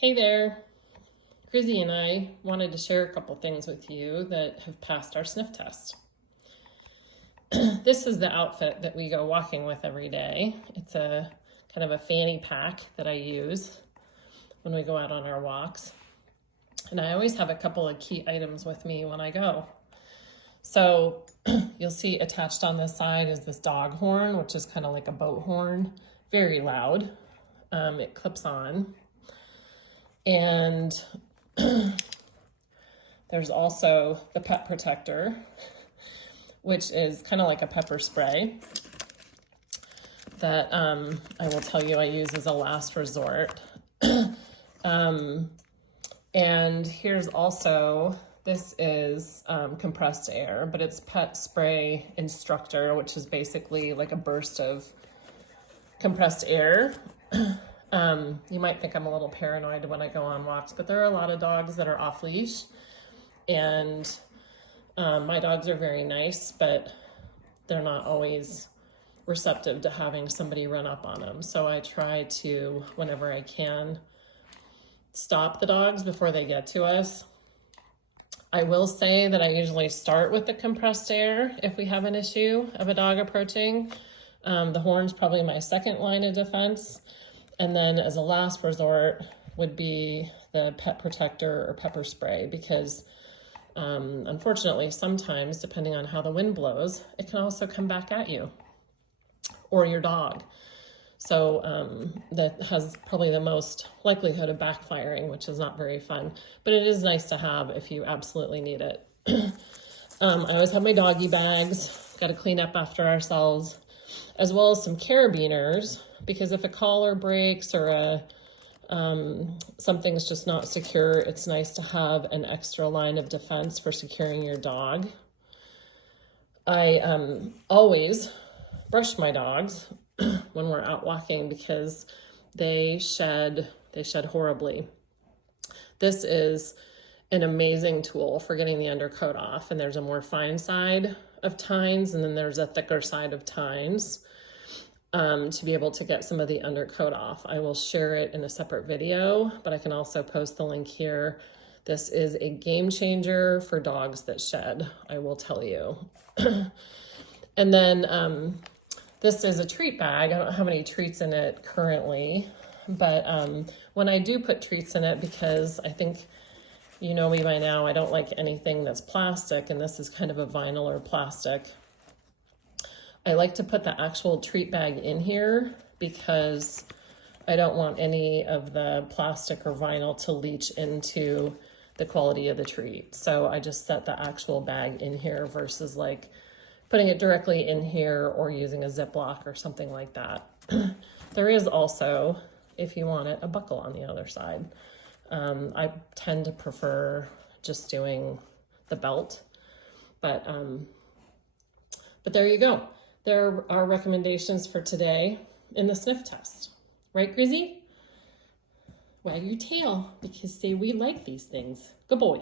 Hey there, Grizzy and I wanted to share a couple things with you that have passed our sniff test. This is the outfit that we go walking with every day. It's a kind of a fanny pack that I use when we go out on our walks. And I always have a couple of key items with me when I go. So you'll see attached on this side is this dog horn, which is kind of like a boat horn, very loud. It clips on. And there's also the pet protector, which is kind of like a pepper spray that I will tell you I use as a last resort. And here's also, this is compressed air, but it's pet spray instructor, which is basically like a burst of compressed air. You might think I'm a little paranoid when I go on walks, but there are a lot of dogs that are off leash, and my dogs are very nice, but they're not always receptive to having somebody run up on them. So I try to, whenever I can, stop the dogs before they get to us. I will say that I usually start with the compressed air if we have an issue of a dog approaching. The horn's probably my second line of defense. And then as a last resort would be the pet protector or pepper spray, because unfortunately sometimes, depending on how the wind blows, it can also come back at you or your dog. So that has probably the most likelihood of backfiring, which is not very fun, but it is nice to have if you absolutely need it. I always have my doggy bags, got to clean up after ourselves, as well as some carabiners, because if a collar breaks or something's just not secure, it's nice to have an extra line of defense for securing your dog. I always brush my dogs when we're out walking because they shed horribly. This is an amazing tool for getting the undercoat off, and there's a more fine side of tines, and then there's a thicker side of tines. To be able to get some of the undercoat off. I will share it in a separate video, but I can also post the link here. This is a game changer for dogs that shed, I will tell you. And then this is a treat bag. I don't have any treats in it currently, but when I do put treats in it, because I think you know me by now, I don't like anything that's plastic, and this is kind of a vinyl or plastic. I like to put the actual treat bag in here because I don't want any of the plastic or vinyl to leach into the quality of the treat. So I just set the actual bag in here versus like putting it directly in here or using a Ziploc or something like that. There is also, if you want it, a buckle on the other side. I tend to prefer just doing the belt, but there you go. There are recommendations for today in the sniff test. Right, Grizzy? Wag your tail, because say we like these things. Good boy.